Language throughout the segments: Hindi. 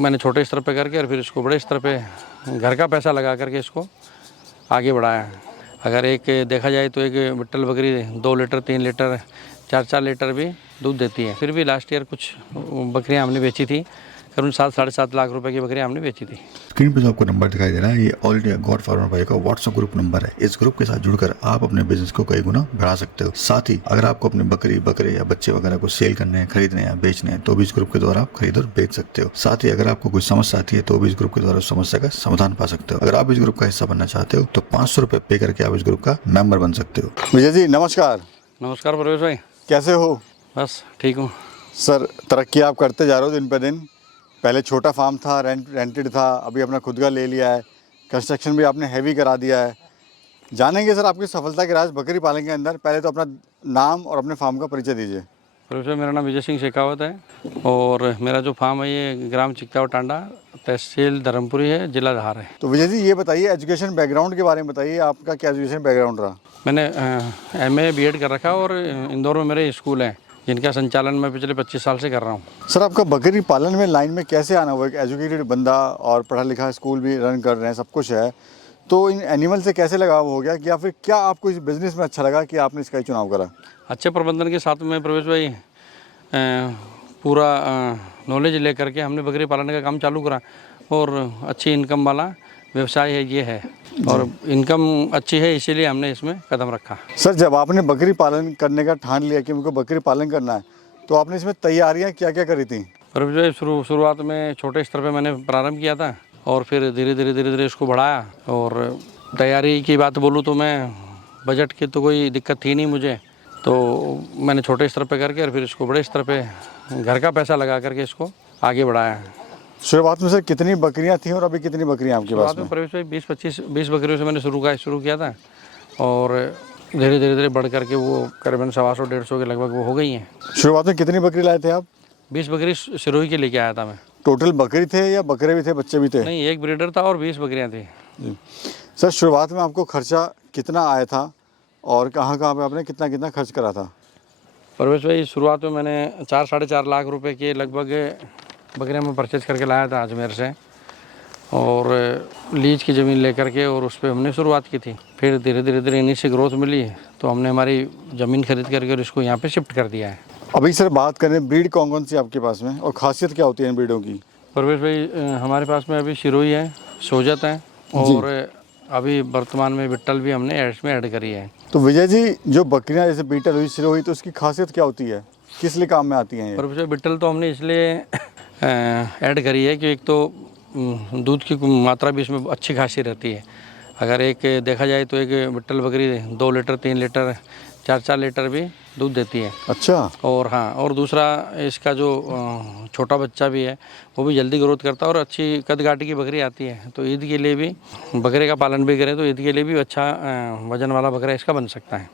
मैंने छोटे स्तर पे करके और फिर इसको बड़े स्तर पे घर का पैसा लगा करके इसको आगे बढ़ाया है। अगर एक देखा जाए तो एक बिट्टल बकरी 2 लीटर 3 लीटर 4 लीटर भी दूध देती है। फिर भी लास्ट ईयर कुछ बकरियां हमने बेची थी, करीब 7-7.5 लाख रुपए की बकरियां हमने बेची थी। स्क्रीन पे जो आपको नंबर दिखाई दे रहा है ये ऑल इंडिया गॉड फार्मर भाई का व्हाट्सएप ग्रुप नंबर है। इस ग्रुप के साथ जुड़कर आप अपने बिजनेस को कई गुना बढ़ा सकते हो। साथ ही अगर आपको अपने बकरे या बच्चे वगैरह को सेल करने हैं, खरीदने या बेचने हैं तो भी इस ग्रुप के द्वारा आप खरीद और बेच सकते हो। साथ ही अगर आपको कोई समस्या आती है तो भी इस ग्रुप के द्वारा उस समस्या का समाधान पा सकते हो। अगर आप इस ग्रुप का हिस्सा बनना चाहते हो तो 500 रुपए पे करके आप इस ग्रुप का मेंबर बन सकते हो। विजय जी नमस्कार। नमस्कार प्रवेश भाई, कैसे हो? बस ठीक हूँ सर तरक्की आप करते जा रहे हो दिन पे दिन। पहले छोटा फार्म था, रेंटेड था, अभी अपना खुद का ले लिया है, कंस्ट्रक्शन भी आपने हैवी करा दिया है। जानेंगे सर आपकी सफलता के राज बकरी पालन के अंदर। पहले तो अपना नाम और अपने फार्म का परिचय दीजिए। प्रवेश भाई, मेरा नाम विजय सिंह शेखावत है और मेरा जो फार्म है ये ग्राम चिक्ताव टांडा, तहसील धर्मपुरी है, जिला धार है। तो विजय जी ये बताइए एजुकेशन बैकग्राउंड के बारे में बताइए, आपका क्या एजुकेशन बैकग्राउंड रहा? मैंने MA BEd कर रखा और इंदौर में मेरे स्कूल हैं जिनका संचालन मैं पिछले 25 साल से कर रहा हूँ। सर आपका बकरी पालन में लाइन में कैसे आना हुआ? एक एजुकेटेड बंदा और पढ़ा लिखा, स्कूल भी रन कर रहे हैं, सब कुछ है, तो इन एनिमल से कैसे लगाव हो गया? या फिर क्या आपको इस बिज़नेस में अच्छा लगा कि आपने इसका ही चुनाव करा? अच्छे प्रबंधन के साथ में प्रवेश भाई पूरा नॉलेज लेकर के हमने बकरी पालन का काम चालू करा और अच्छी इनकम वाला व्यवसाय है ये है और इनकम अच्छी है, इसीलिए हमने इसमें कदम रखा। सर जब आपने बकरी पालन करने का ठान लिया कि मुझको बकरी पालन करना है तो आपने इसमें तैयारियां क्या क्या करी थी? प्रवेश भाई शुरुआत में छोटे स्तर पे मैंने प्रारंभ किया था और फिर धीरे धीरे इसको बढ़ाया। और तैयारी की बात बोलूँ तो मैं बजट की तो कोई दिक्कत थी नहीं मुझे, तो मैंने छोटे स्तर पे करके और फिर इसको बड़े स्तर पे घर का पैसा लगा करके इसको आगे बढ़ाया है। शुरुआत में सर कितनी बकरियां थी और अभी कितनी बकरियां आपके पास में? प्रवेश भाई 20 बकरियों से मैंने शुरू किया था और धीरे धीरे बढ़ करके वो करीबन 125-150 के लगभग वो हो गई हैं। शुरुआत में कितनी बकरी लाए थे आप? 20 बकरी सिरोही के लेके आया था मैं। टोटल बकरी थे या बकरे भी थे, बच्चे भी थे? नहीं, एक ब्रीडर था और 20 बकरियां थी। सर शुरुआत में आपको खर्चा कितना आया था और कहाँ पे आपने कितना कितना खर्च करा था? प्रवेश भाई शुरुआत में मैंने 4-4.5 लाख रुपए के लगभग बकरियां मैं परचेज करके लाया था अजमेर से और लीज की ज़मीन लेकर के और उस पर हमने शुरुआत की थी। फिर धीरे धीरे इन्हीं से ग्रोथ मिली तो हमने हमारी ज़मीन खरीद करके और इसको यहाँ पे शिफ्ट कर दिया है। अभी सर बात करें ब्रीड कौन कौन सी आपके पास में और खासियत क्या होती है इन ब्रीडों की? प्रवेश भाई हमारे पास में अभी सिरोही है, सोजत है और अभी वर्तमान में बिट्टल भी हमने इसमें ऐड करी है। तो विजय जी जो बकरियां जैसे बीटल हुई, सिरोही, तो उसकी खासियत क्या होती है, किस लिए काम में आती हैं ये? प्रवेश भाई बिट्टल तो हमने इसलिए ऐड करी है कि एक तो दूध की मात्रा भी इसमें अच्छी खासी रहती है। अगर एक देखा जाए तो एक बिट्टल बकरी 2 लीटर 3 लीटर 4 लीटर भी दूध देती है। अच्छा। और हाँ, और दूसरा इसका जो छोटा बच्चा भी है वो भी जल्दी ग्रोथ करता है और अच्छी कदकाठी की बकरी आती है। तो ईद के लिए भी बकरे का पालन भी करें तो ईद के लिए भी अच्छा वजन वाला बकरा इसका बन सकता है।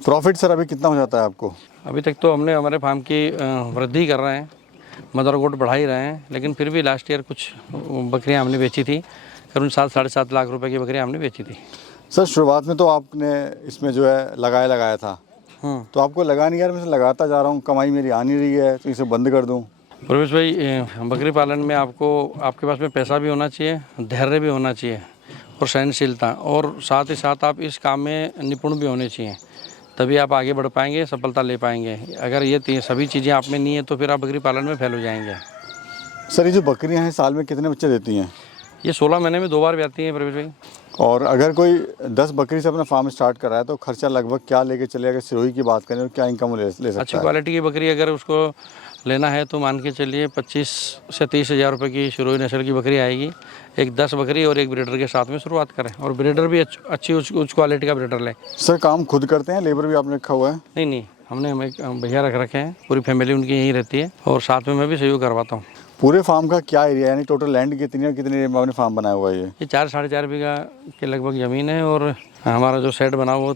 प्रॉफिट सर अभी कितना हो जाता है आपको? अभी तक तो हमने हमारे फार्म की वृद्धि कर रहे हैं, मदर गोट बढ़ा ही रहे हैं, लेकिन फिर भी लास्ट ईयर कुछ बकरियां हमने बेची थी, करीब 7-7.5 लाख रुपए की बकरियां हमने बेची थी। सर शुरुआत में तो आपने इसमें जो है लगाया था, तो आपको लगा नहीं यार मैं लगाता जा रहा हूँ, कमाई मेरी आ नहीं रही है तो इसे बंद कर दूँ? प्रवेश भाई बकरी पालन में आपको आपके पास में पैसा भी होना चाहिए, धैर्य भी होना चाहिए और सहनशीलता, और साथ ही साथ आप इस काम में निपुण भी होने चाहिए, तभी आप आगे बढ़ पाएंगे, सफलता ले पाएंगे। अगर ये सभी चीज़ें आप में नहीं है तो फिर आप बकरी पालन में फेल हो जाएंगे। सर ये जो बकरियां हैं साल में कितने बच्चे देती हैं? ये 16 महीने में 2 बार भी आती हैं प्रवेश भाई। और अगर कोई 10 बकरी से अपना फार्म स्टार्ट कर रहा है तो खर्चा लगभग क्या लेके चले? अगर सिरोही की बात करें तो क्या इनकम ले सकता है? अच्छी क्वालिटी की बकरी अगर उसको लेना है तो मान के चलिए 25 से 30 हज़ार रुपये की सिरोही नस्ल की बकरी आएगी। एक 10 बकरी और एक ब्रीडर के साथ में शुरुआत करें और ब्रीडर भी अच्छी उच्च क्वालिटी का ब्रीडर लें। सर काम खुद करते हैं, लेबर भी आपने रखा हुआ है? नहीं, हमने भैया रख रखे हैं, पूरी फैमिली उनकी यहीं रहती है और साथ में मैं भी सहयोग करवाता हूँ। पूरे फार्म का क्या एरिया यानी टोटल लैंड कितनी एरिया में आपने फार्म बनाया हुआ है? ये 4-4.5 बीघा के लगभग ज़मीन है और हमारा जो सेट बना हुआ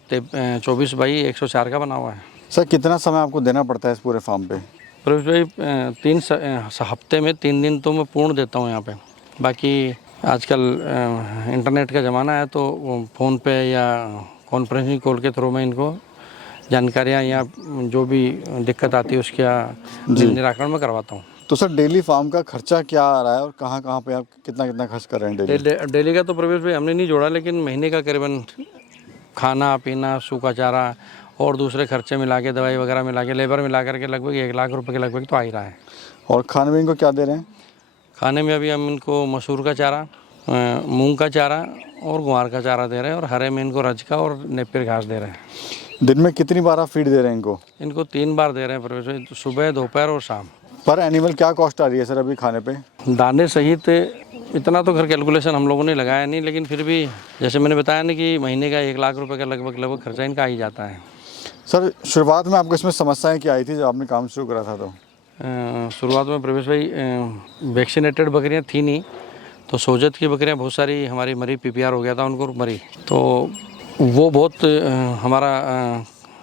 24 बाई 104 का बना हुआ है। सर कितना समय आपको देना पड़ता है इस पूरे फार्म पे? प्रवेश भाई 3 हफ्ते में 3 दिन तो मैं पूर्ण देता हूँ यहाँ पे। बाकी आजकल इंटरनेट का ज़माना है तो फ़ोन पे या कॉन्फ्रेंसिंग कॉल के थ्रू मैं इनको जानकारियाँ या जो भी दिक्कत आती है उसका निराकरण में करवाता हूँ। तो सर डेली फार्म का खर्चा क्या आ रहा है और कहाँ कहाँ पे आप कितना कितना खर्च कर रहे हैं डेली? डेली का तो प्रवेश भाई हमने नहीं जोड़ा, लेकिन महीने का करीबन खाना पीना, सूखा चारा और दूसरे खर्चे मिला के, दवाई वगैरह मिला के, लेबर मिला करके लगभग 1 लाख रुपए के लगभग तो आ ही रहा है। और खाने में इनको क्या दे रहे हैं? खाने में अभी हम इनको मसूर का चारा, मूंग का चारा और ग्वार का चारा दे रहे हैं, और हरे में इनको रज का और नेपियर घास दे रहे हैं। दिन में कितनी बार आप फीड दे रहे हैं इनको? इनको 3 बार दे रहे हैं प्रवेश भाई, सुबह, दोपहर और शाम। पर एनिमल क्या कॉस्ट आ रही है सर अभी खाने पे? दाने सहित इतना तो घर कैलकुलेशन हम लोगों ने लगाया नहीं, लेकिन फिर भी जैसे मैंने बताया ना कि महीने का 1 लाख रुपए का लगभग खर्चा इनका आ ही जाता है। सर शुरुआत में आपको इसमें समस्याएं क्या आई थी जब आपने काम शुरू करा था तो? शुरुआत में प्रवेश भाई वैक्सीनेटेड बकरियां थी नहीं, तो सोजत की बकरियां बहुत सारी हमारी मरी, PPR हो गया था उनको, मरी, तो वो बहुत हमारा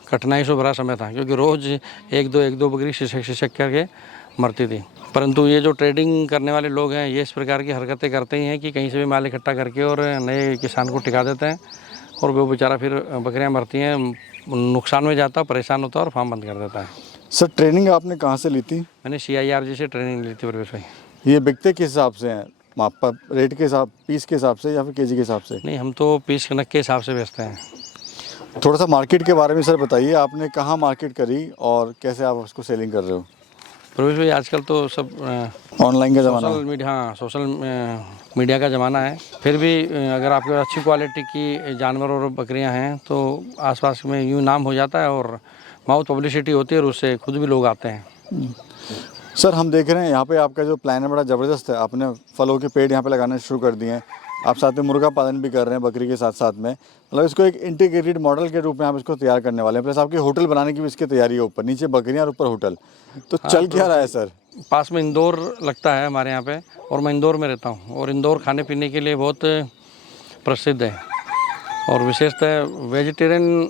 कठिनाई से भरा समय था, क्योंकि रोज़ एक दो बकरी शिशक करके मरती थी। परंतु ये जो ट्रेडिंग करने वाले लोग हैं, ये इस प्रकार की हरकतें करते ही हैं कि कहीं से भी माल इकट्ठा करके और नए किसान को टिका देते हैं, और वो बेचारा फिर बकरियां मरती हैं, नुकसान में जाता है, परेशान होता है और फार्म बंद कर देता है। सर ट्रेनिंग आपने कहाँ से ली थी? मैंने CIRG से ट्रेनिंग ली थी प्रवेश भाई। ये बिकते किस हिसाब से हैं? मापा रेट के हिसाब, पीस के हिसाब से या फिर केजी के हिसाब से? नहीं, हम तो पीस नग के हिसाब से बेचते हैं। थोड़ा सा मार्केट के बारे में सर बताइए, आपने कहाँ मार्केट करी और कैसे आप उसको सेलिंग कर रहे हो? प्रवेश भाई आजकल तो सब ऑनलाइन का ज़माना सोशल मीडिया, हाँ सोशल मीडिया का ज़माना है। फिर भी अगर आपके पास अच्छी क्वालिटी की जानवर और बकरियां हैं तो आसपास में यूँ नाम हो जाता है और माउथ पब्लिसिटी होती है, और उससे खुद भी लोग आते हैं। सर हम देख रहे हैं यहाँ पे आपका जो प्लान है बड़ा ज़बरदस्त है। आपने फलों के पेड़ यहाँ पे लगाना शुरू कर दिए हैं, आप साथ में मुर्गा पालन भी कर रहे हैं बकरी के साथ साथ में, मतलब इसको एक इंटीग्रेटेड मॉडल के रूप में आप इसको तैयार करने वाले हैं। प्लस आपकी होटल बनाने की भी इसकी तैयारी है, ऊपर नीचे बकरियाँ और ऊपर होटल। तो चल क्या रहा है सर? पास में इंदौर लगता है हमारे यहाँ पे, और मैं इंदौर में रहता हूँ, और इंदौर खाने पीने के लिए बहुत प्रसिद्ध है, और विशेषतः वेजिटेरियन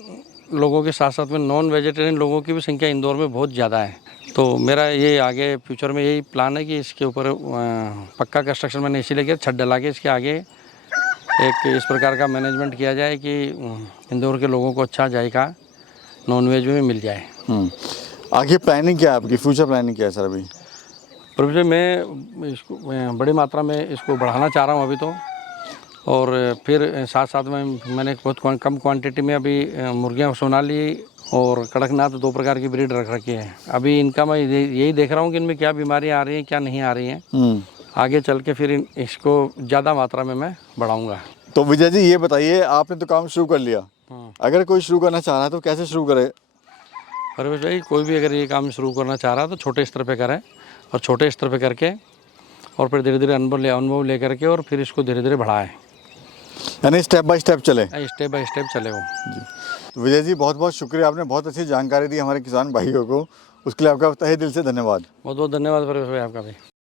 लोगों के साथ साथ में नॉन वेजिटेरियन लोगों की भी संख्या इंदौर में बहुत ज़्यादा है। तो मेरा ये आगे फ्यूचर में यही प्लान है कि इसके ऊपर पक्का कंस्ट्रक्शन मैंने इसीलिए किया, छत डला के इसके आगे एक इस प्रकार का मैनेजमेंट किया जाए कि इंदौर के लोगों को अच्छा जायका नॉन वेज में मिल जाए। आगे प्लानिंग क्या है आपकी, फ्यूचर प्लानिंग क्या है सर अभी? प्रभु मैं इसको बड़ी मात्रा में इसको बढ़ाना चाह रहा हूँ अभी तो, और फिर साथ साथ में मैंने बहुत कम क्वांटिटी में अभी मुर्गियाँ सोनाली और कड़कनाथ 2 प्रकार की ब्रीड रख रखी है। अभी इनका मैं यही देख रहा हूँ कि इनमें क्या बीमारियाँ आ रही हैं, क्या नहीं आ रही हैं। आगे चल के फिर इसको ज़्यादा मात्रा में मैं बढ़ाऊँगा। तो विजय जी ये बताइए, आपने तो काम शुरू कर लिया, अगर कोई शुरू करना चाह रहा है तो कैसे शुरू करे? परवेश भाई कोई भी अगर ये काम शुरू करना चाह रहा है तो छोटे स्तर पे करें, और छोटे स्तर पे करके और फिर धीरे धीरे अनुभव ले करके और फिर इसको धीरे धीरे बढ़ाएं, यानी स्टेप बाय स्टेप चले। स्टेप बाय स्टेप चले वो। तो विजय जी बहुत बहुत शुक्रिया, आपने बहुत अच्छी जानकारी दी हमारे किसान भाइयों को, उसके लिए आपका तहे दिल से धन्यवाद। बहुत बहुत धन्यवाद परवेश भाई आपका भी।